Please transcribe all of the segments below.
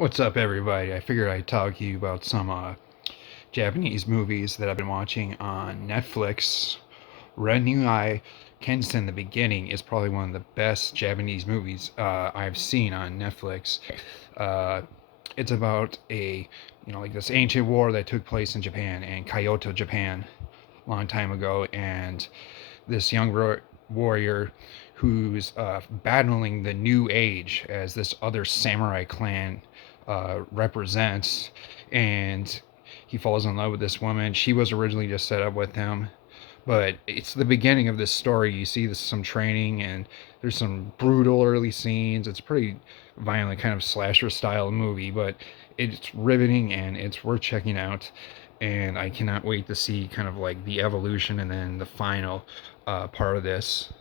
What's up, everybody? I figured I'd talk to you about some Japanese movies that I've been watching on Netflix. Ren Eye Kenshin, The Beginning, is probably one of the best Japanese movies I've seen on Netflix. Uh, it's about like this ancient war that took place in Japan, and Kyoto, Japan, a long time ago, and this young warrior who's battling the new age as this other samurai clan represents, and he falls in love with this woman. She was originally just set up with him, but it's the beginning of this story. You see some training, and there's some brutal early scenes. It's pretty violent, kind of slasher style movie, but it's riveting and it's worth checking out. And I cannot wait to see kind of like the evolution and then the final part of this.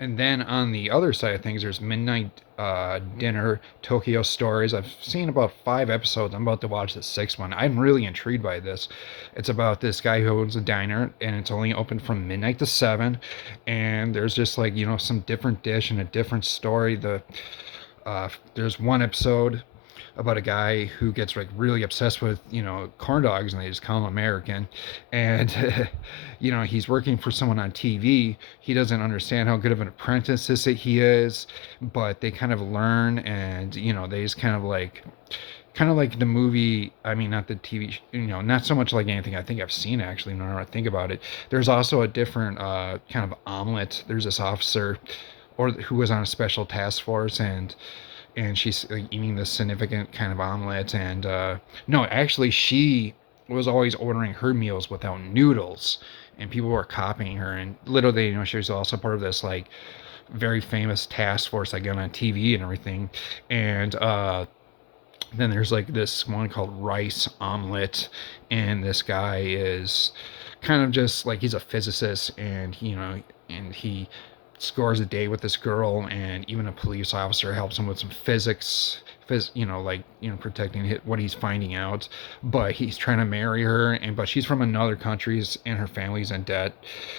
And then on the other side of things, there's Midnight Dinner, Tokyo Stories. I've seen about 5 episodes. I'm about to watch the sixth one. I'm really intrigued by this. It's about this guy who owns a diner, and it's only open from midnight to 7. And there's just like, some different dish and a different story. There's one episode about a guy who gets like really obsessed with corn dogs, and they just call him American, and he's working for someone on TV. He doesn't understand how good of an apprentice this he is, but they kind of learn, and they just kind of like the movie. I mean, not the TV, not so much like anything I think I've seen actually. Now I think about it, there's also a different kind of omelet. There's this officer or who was on a special task force, and she's like, eating this significant kind of omelet. And no, actually, she was always ordering her meals without noodles, and people were copying her. And literally, she was also part of this like very famous task force that got on TV and everything. And then there's like this one called Rice Omelet, and this guy is kind of just like, he's a physicist, and and he scores a date with this girl, and even a police officer helps him with some physics, protecting what he's finding out. But he's trying to marry her, but she's from another country, and her family's in debt.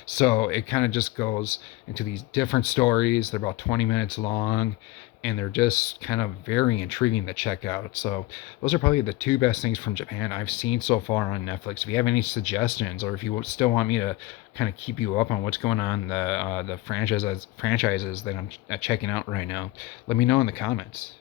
So it kind of just goes into these different stories. They're about 20 minutes long, and they're just kind of very intriguing to check out. So those are probably the two best things from Japan I've seen so far on Netflix. If you have any suggestions, or if you still want me to kind of keep you up on what's going on, the franchises that I'm checking out right now, let me know in the comments.